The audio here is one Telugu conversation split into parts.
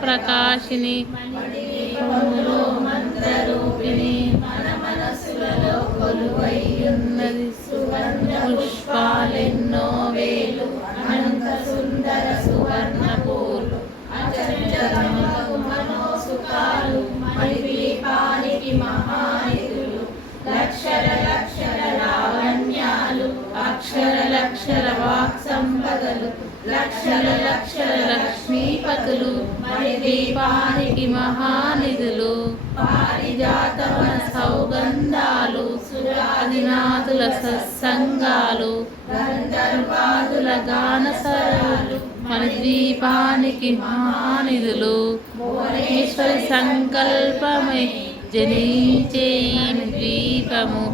ప్రకాశిని మణిదీపములో మంత్రరూపిణి మన మనసులలో కొలువైయున్నది సువర్ణ పుష్పాలెన్నో వేలు అనంత సుందర సువర్ణ పూలు అచంచలమగు మనోసుఖాలు మణిదీపానికి మహానిధులు లక్షర లక్షర లావణ్యాలు అక్షర లక్షర వాక్ సంపదలు లక్షర లక్షర లక్ష్మీపతులు మణిదీపానికి మహానిధులు పారిజాతవన సౌగంధాలు సురాదినాథుల సత్సంగాలు గంధర్వాదుల గానసరాలు మణిదీపానికి మహానిధులు భువనేశ్వరి సంకల్పమై జనించే ఈ ద్వీపము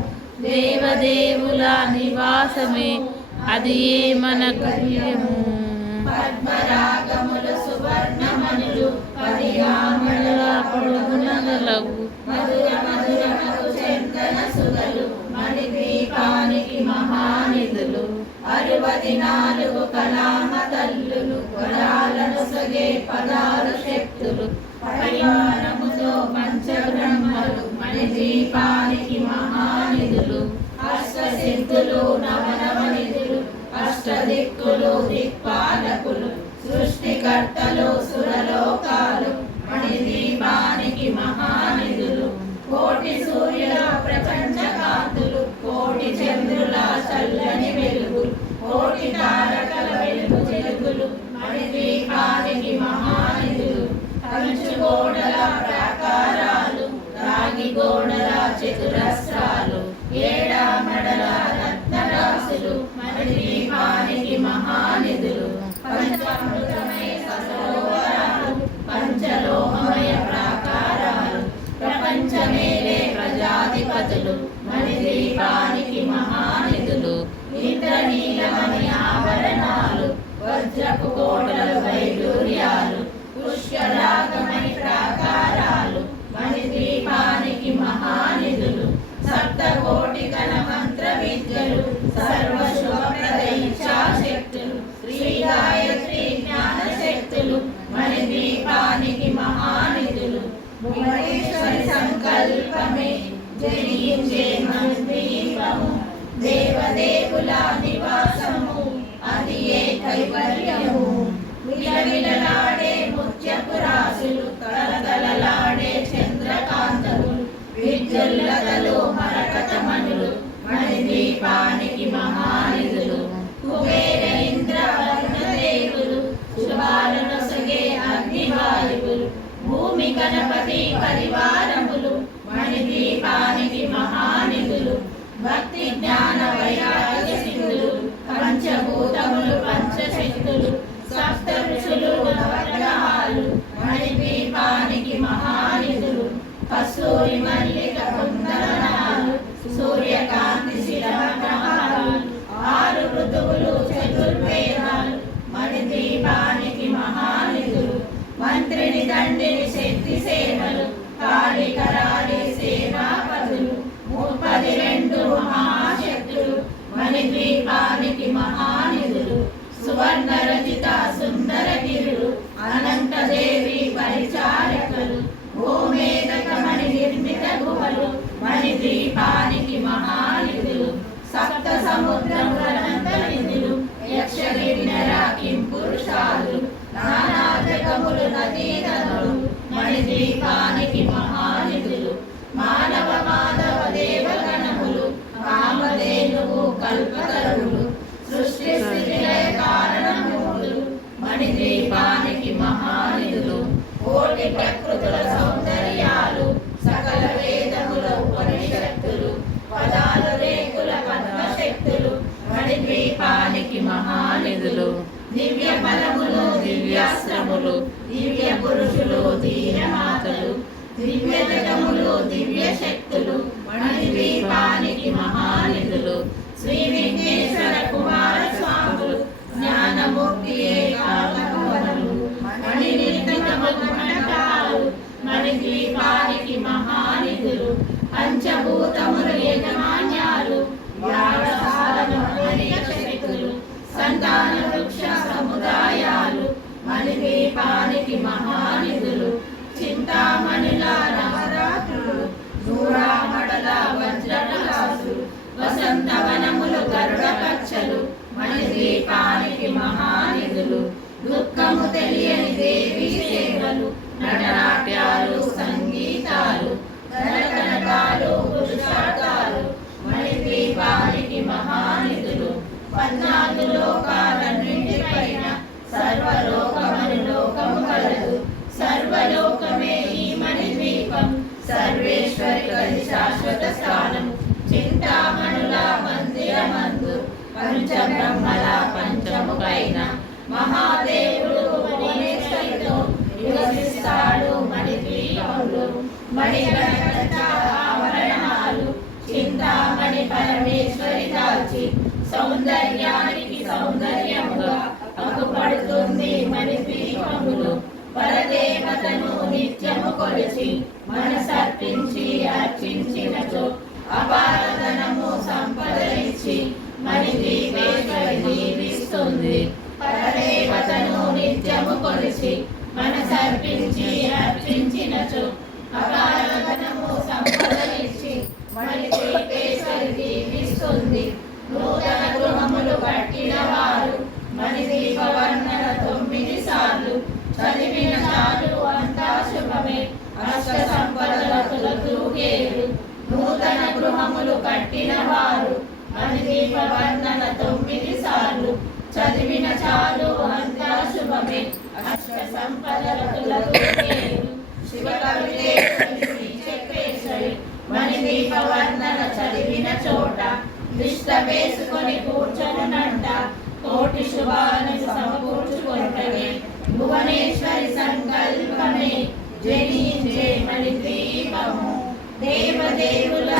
దేవదేవుల నివాసమే అది మన గమ్యము పద్మరాగములు సువర్ణమణులు పరియామళ పొడుగునగలవు మధుర మధురమగు చందన సుధలు మణిదీపానికి మహానిధులు 64 కళామ తల్లులు వరాలను సగే పదాల శక్తులు పరివారముతో పంచబ్రహ్మలు మణిదీపానికి మహానిధులు అష్టసిద్ధులు నవనవనిధులు అష్టదిక్కులు దిక్పాలకులు సృష్టికర్తలు సురలోకాలు మణిదీపానికి మహానిధులు కోటి సూర్యుల ప్రపంచ కాంతులు కోటి చంద్రుల చల్లని వెలుగులు కోటి తారకల వెలుగు వెలుగులు మణిదీపానికి మహానిధులు కంచు గోడల ప్రాకారాలు రాగి గోడల చతురస్రాలు ఏడామడల రత్నరాశులు మణిదీపానికి మహానిధులు పంచామృతమయ సరోవరాలు పంచలోహమయ ప్రాకారాలు ప్రపంచమేలే ప్రజాధిపతులు మణిదీపానికి మహానిధులు ఇంద్రనీలమణి ఆభరణాలు వజ్రపు కోటల వైడూర్యాలు పుష్కరాగమణి ప్రాకారాలు మణిదీపానికి మహానిధులు సప్తకోటి గణ మంత్ర విద్యలు సర్వశుభప్రద ఇచ్ఛాశక్తులు శ్రీ గాయత్రి జ్ఞాన శక్తులు మణిదీపానికి మహానిధులు భువనేశ్వరి సంకల్పమే జనించే మణిదీపము దేవదేవుల నివాసము అది ఏ కైవల్యము విలవిలలాడే ముత్యపు రాశులు తలతలలాడే చంద్రకాంతలు విద్యుల్లతలు మరకతమణులు మణిదీపానికి మహానిధులు కుబేర ఇంద్ర వరుణదేవులు శుభాలను సగే అగ్నివాయువులు భూమి గణపతి పరివారములు మణిదీపానికి మహానిధులు భక్తి జ్ఞాన వైరాగ్య సిద్ధులు పంచభూతములు పంచశక్తులు సప్త ఋషులు నవగ్రహాలు మణిదీపానికి మహానిధులు కస్తూరి మల్లిక కుందనాలు సూర్యకాంతి శిరగ్రహాలు 6 ఋతువులు చతుర్వేదాలు మణిదీపానికి మహానిధులు మంత్రిని దండిని శక్తి సేవలు కాళికరాళి సేనాపతులు 32 మహాశక్తులు మణిదీపానికి మహానిధులు సువర్ణ రచిత సుందర గిరులు అనంతదేవి పరిచారకులు భూమేదకమణి నిర్మిత గుహలు మణిదీపానికి మహానిధులు సప్త సముద్రములనంత నిధులు యక్షగిరినర కింపురుషాలు నానా జగములు నదీనదులు మణిదీపానికి మహానిధులు మానవ మాధవ దేవగణములు కామధేనువు కల్పతరువులు సృష్టి స్థితిలయ కారణమూలు మణిదీపానికి మహానిధులు కోటి ప్రకృతుల సౌందర్యాలు సకల వేదముల ఉపనిషత్తులు పదాలు రేకుల పద్మశక్తులు మణిదీపానికి మహానిధులు దివ్య బలములు దివ్యాస్త్రములు దివ్య పురుషులు ధీరమాతలు దివ్య జగములు దివ్య శక్తులు మణిదీపానికి మహానిధులు శ్రీ విఘ్నేశ్వర కుమార స్వాములు జ్ఞానముక్తి ఏకాంతములు మణినిర్మితములు మణిదీపానికి మహానిధులు పంచభూతములు యజమాన్యాలు శక్తులు సంతాన వృక్ష సముదాయాలు మణిదీపానికి మహానిధులు రక్షలు మణిద్వీపానికి మహానిధులు. దుఃఖము తెలియని దేవి సేవలు, నటనాట్యాలు సంగీతాలు, ధనకనకాలు పురుషార్థాలు మణిద్వీపానికి మహానిధులు. 14 లోకాలన్నింటిపైన సర్వలోకమని లోకము కలదు. సర్వలోకమే ఈ మణిద్వీపం, సర్వేశ్వరి కది శాశ్వత స్థానం. చింతామణుల మందిరమందు పంచబ్రహ్మల పంచముఖైన మహాదేవుడు భువనేశ్వరితో నివసిస్తాడు మణిద్వీపంలో. మణిగణగత ఆభరణాలు చింతామణి పరమేశ్వరి దాల్చి సౌందర్యానికి సౌందర్యముగా అగుపడుతుంది మణిద్వీపములో. పరదేవతను నిత్యము కొలిచి మనసర్పించి అర్చించినచో అపారధనము సంపదలిచ్చి మణిద్వీపేశ్వరి దీవిస్తుంది. పరదేవతను నిత్యము కొలిచి మనసర్పించి అర్చించినచో అపారధనము సంపదలిచ్చి మణిద్వీపేశ్వరి దీవిస్తుంది. నూతన గృహములు కట్టిన వారు మణిద్వీప వర్ణన 9 సార్లు చదివిన చాలు అంతా శుభమే. అష్ట సంపదలకులకు గేరు. నూతన గృహములు కట్టిన వారు మణిద్వీప వర్ణన 9 సార్లు చదివిన చాలు అంతా శుభమే. అష్ట సంపదలకులకు గేరు. శివ కవితేశ్వరి శ్రీ చక్రేశ్వరి మణిద్వీప వర్ణన చదివిన చోట దిష్ట వేసుకొని కూర్చొనునంట. కోటి శుభాలను సమకూర్చుకొంటనే భువనేశ్వరి సంకల్పమే జనించే మణిద్వీపము. దేవదేవుల